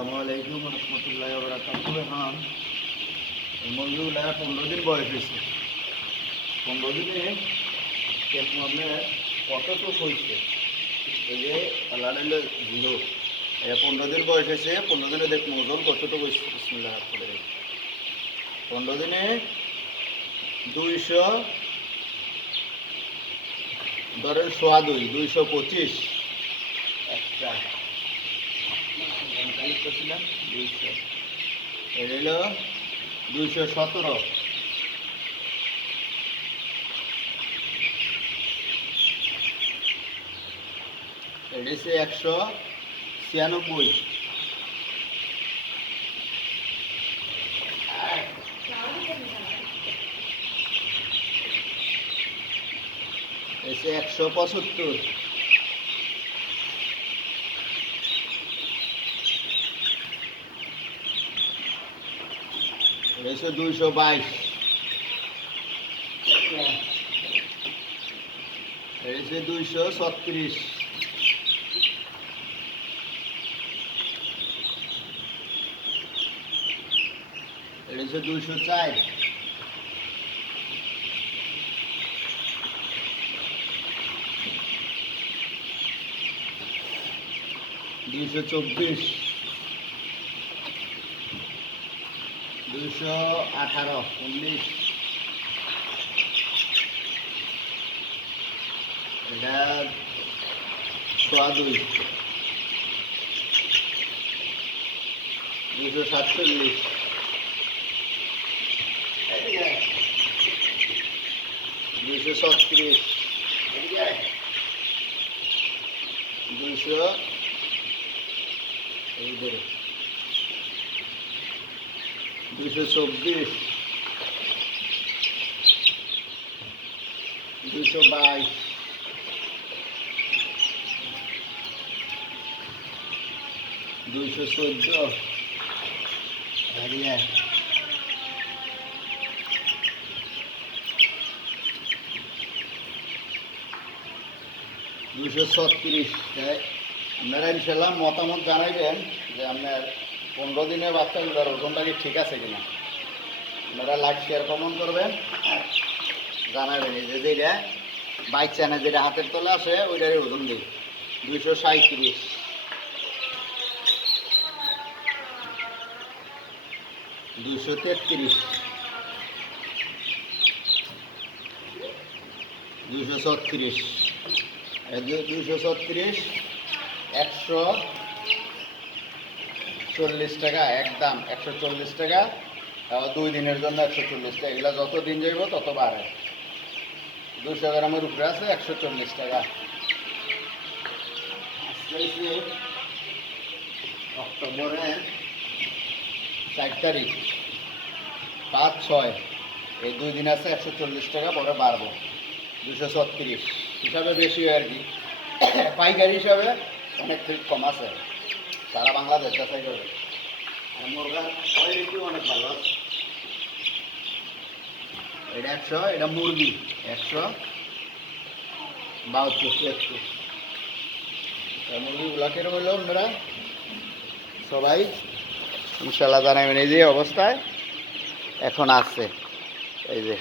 আসসালামু আলাইকুম রহমতুল্লাহি ওয়া বারাকাতুহু। হ্যাঁ, এই মুরগিগুলা 15 দিন বয়স হয়েছে। 15 দিনে আপনার কতটুক হয়েছে, এই যে আল্লাহ হলো 0। 15 দিন বয়স হয়েছে। 15 দিনে দেখুন ওজন কতটুকু হয়েছে। বিসমিল্লাহ করে 15 দিনে 200, ধরেন 225 একটা ছিলাম 200, এর হলো 217, এটা হচ্ছে 196, এসে 175, এসে 222, এসে 236, এসে 204, দুইশো 24, 218, 19, এটা 2, 247, 236, 200, এই ধরে 224, 222, 214, 236। আপনারা ইনশাল্লাহ মতামত জানাইবেন যে আপনার 15 দিনের বাচ্চাগুলোর ওজনটা কি ঠিক আছে কিনা। আপনারা লাইক শেয়ার কমেন্ট করবেন, জানাবেন। এই যে যেটা বাচ্চা না, যেটা হাতের তলে আসে ওইটারই ওজন দিই 237, 233, 236, 236, 140 টাকা একদম, 140 টাকা। 2 দিনের জন্য 140 টাকা। এগুলো যত দিন যাইব তত বাড়ে। 200 গ্রামের উপরে আছে 140 টাকা। অক্টোবরের 4 তারিখ, 5, 6, এই 2 দিন আছে 140 টাকা, পরে বাড়বো 236 হিসাবে বেশি হয় আর কি। পাইকারি হিসাবে অনেক কম আছে, সারা বাংলাদেশ যাচাই করে। আর মুরগার কোয়ালিটি অনেক ভালো আছে। এটা 100, এটা মুরগি 172, মুরগিগুলা কেরম হইলো আপনারা সবাই ইনশাল্লাহ জানাবেন। এই যে অবস্থায় এখন আছে, এই যে